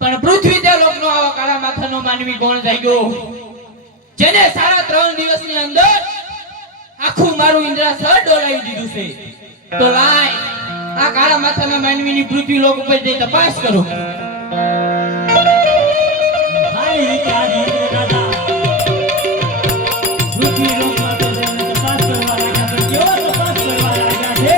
પણ પૃથ્વી તે લોકનો આવા કાળા માથાનો માનવી કોણ જાગ્યો જેને સારા 3 દિવસની અંદર આખું મારું ઇન્દ્રાસર ડોલાવી દીધું છે? તો લાય આ કાળા માથાના માનવીની પૃથ્વી લોક ઉપર જઈ તપાસ કરો. હાય વિચાર દાદા પૃથ્વી લોક માં તો તપાસ કરવા લાગ્યા તો કેવો તપાસ કરવા લાગ્યા છે?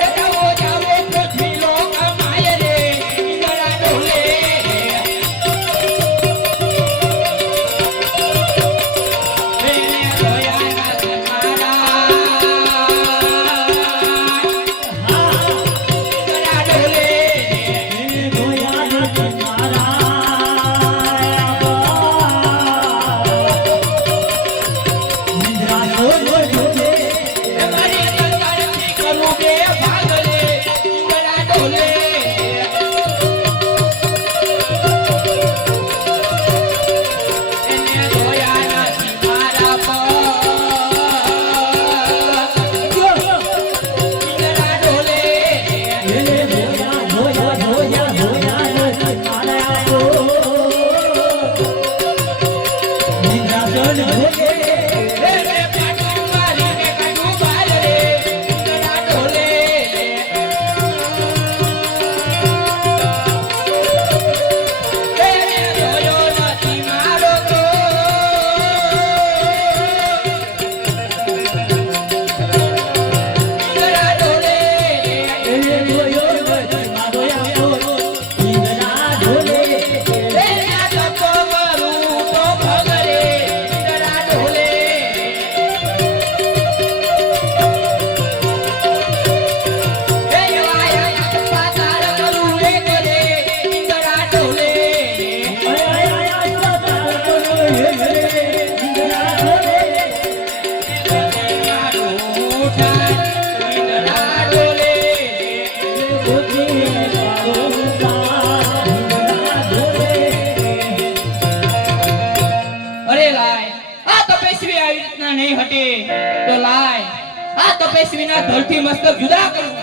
ધરતી મસ્તક જુદા કરું.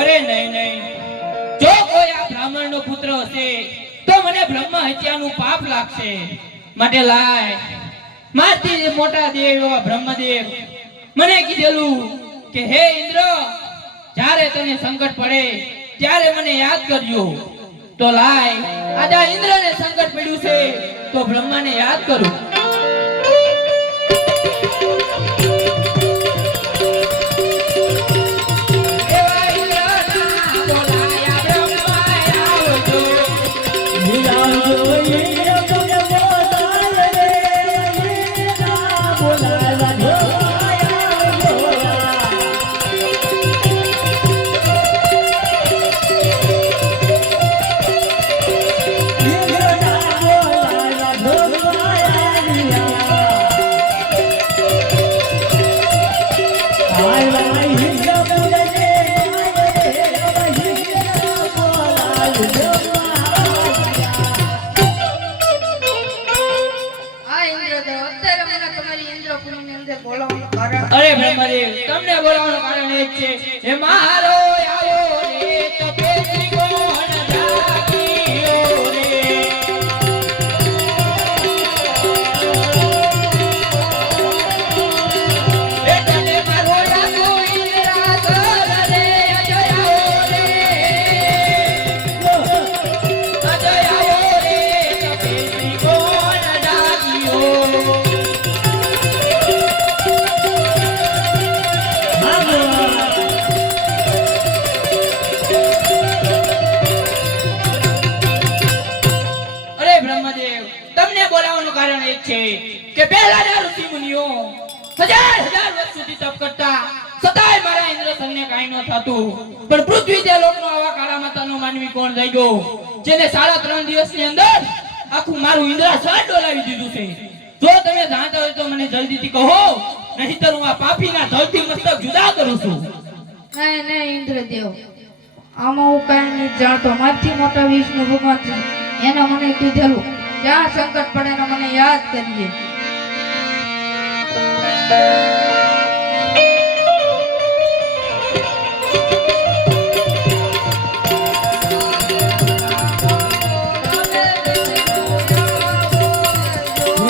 અરે નહીં નહીં, જો કોઈ આ બ્રાહ્મણનો પુત્ર હશે તો મને બ્રહ્મ હત્યાનું પાપ લાગશે. માટે લાય મારથી મોટા દેવ એવા બ્રહ્મદેવ મને કીધેલું કે હે ઇન્દ્ર, જ્યારે તને સંકટ પડે ત્યારે મને યાદ કરજો. તો લાય આજા ઇન્દ્રને સંકટ પડ્યું છે તો બ્રહ્માને યાદ કરું. Oh, બોલાવવાનું કારણ અરે બ્રહ્મદેવ તમને બોલાવવાનું કારણ એ જ છે હે મારો આવ્યો રે તો પેલી કોણ જાગીયો રે બેટાને મારો યાદો ઇન્દ્રા સર રે અજય આવ્યો રે તો પેલી કોણ જાગીયો અરે બ્રહ્મદેવ તમને બોલાવવાનું કારણ એ જ છે કે પહેલાના ઋષિ મુનિઓ હજાર હજાર વર્ષ સુધી તપ કરતા છતાંય મારા ઇન્દ્રસનને કાંઈ ન થતું પણ પૃથ્વી તે લોકનો આવા કાળા માતાનો માનવી કોણ થઈ ગયો જેને 3.5 દિવસની અંદર આખું મારું ઇન્દ્રાસન ડોલાવી દીધું છે જો તમે જાણતા હોય તો મને જલ્દીથી કહો નહીંતર હું આ પાપીના જળથી મસ્તક જુદા કરું છું નહીં નહીં ઇન્દ્રદેવ આમાં હું કાંઈ નહીં જાણતો મારથી મોટા વિષ્ણુ ભગવાન છે એને મને કીધેલું જ્યાં સંકટ પડે ને મને યાદ કરીએ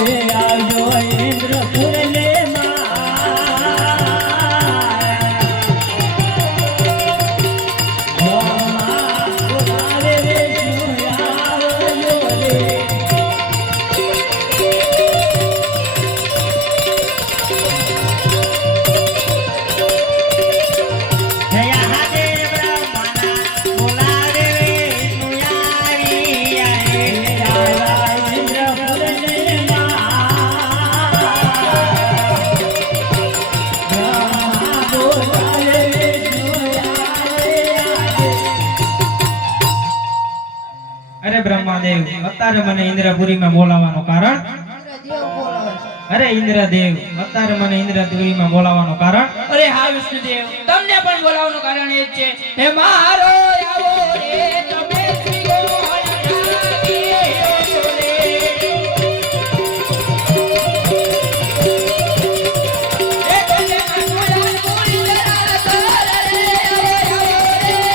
હે આવજો ઇન્દ્રપુર ને અરે બ્રહ્માદેવ અત્યારે મને ઇન્દ્રપુરીમાં બોલાવવાનું કારણ ઇન્દ્રદેવ બોલાવે છે. અરે ઇન્દ્રદેવ અત્યારે મને ઇન્દ્રપુરીમાં બોલાવવાનું કારણ અરે હા વિષ્ણુદેવ તમને પણ બોલાવવાનું કારણ એ જ છે હે મારો આવો રે તમે શ્રી ગોળ જાગીયો રે એ તને માનુલા મુંદરા સર રે આવો રે તમે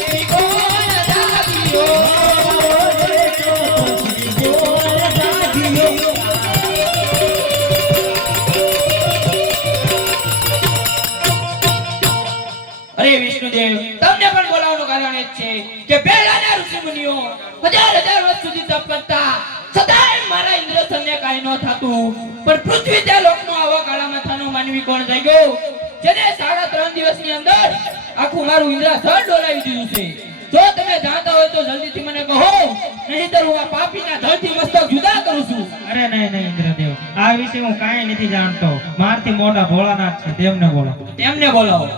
શ્રી ગોળ જાગીયો અરે વિષ્ણુદેવ તમને પણ બોલાવવાનું કારણ એ જ છે કે પહેલાના ઋષિ મુનિઓ હજાર હજાર વર્ષ સુધી તપ કરતા છતાંય મારા ઇન્દ્રસનને કાંઈ ન થતું પણ પૃથ્વી તે લોકનો આવા કાળા માથાનો માનવી કોણ થઈ ગયો જેને 3.5 દિવસની અંદર આખું મારું ઇન્દ્રાસન ડોલાવી દીધું છે જો તમે જાણતા હોય તો જલ્દીથી મને કહો નહીંતર હું આ પાપીના ધડથી મસ્તક જુદા કરું છું અરે નહીં નહીં ઇન્દ્રદેવ આ વિશે હું કાંઈ નથી જાણતો મારથી મોટા ભોળાનાથ છે તેમને બોલો તેમને બોલાવો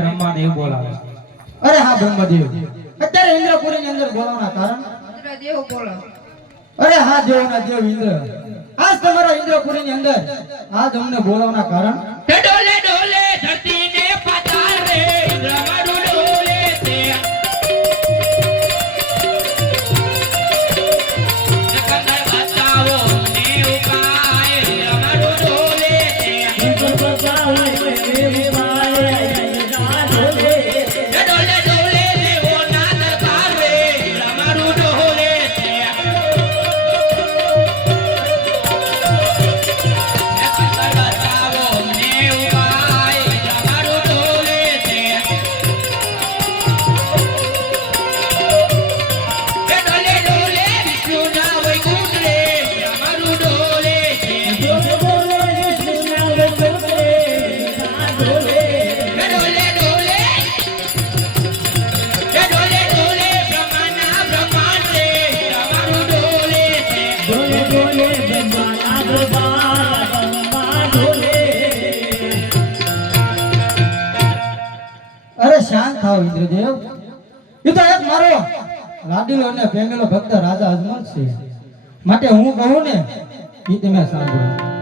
બ્રહ્માદેવ બોલાવે છે. અરે હા બ્રહ્મદેવ, અત્યારે ઇન્દ્રપુરી ની અંદર બોલાવવાના કારણ? ઇન્દ્રદેવ બોલો. અરે હા દેવના દેવ ઇન્દ્ર, આજ તમારા ઇન્દ્રપુરી ની અંદર આજ અમને બોલાવવાના કારણ? ડોલે ડોલે ધરતી ને પાતાળ રે ઇન્દ્ર મારું ડોલે છે નકંદર બતાવો ને ઉપાય ઇન્દ્ર મારું ડોલે છે ડોલે ડોલે લેવો નાદ કાવે ઇન્દ્ર મારું ડોલે છે નકંદર બતાવો ને ઉપાય ઇન્દ્ર મારું ડોલે છે ડોલે ડોલે વિષ્ણુના વૈકુંઠ રે ઇન્દ્ર મારું ડોલે છે ડોલે ડોલે બ્રહ્માના બ્રહ્માંડ રે ઇન્દ્ર મારું ડોલે છે અરે શાંત થાવ ઇન્દ્રદેવ, એ તો એક મારો લાડીલો અને પ્રેમેલો ભક્ત રાજા અજમલ છે, માટે હું કહું ને એ તમે સાંભળો.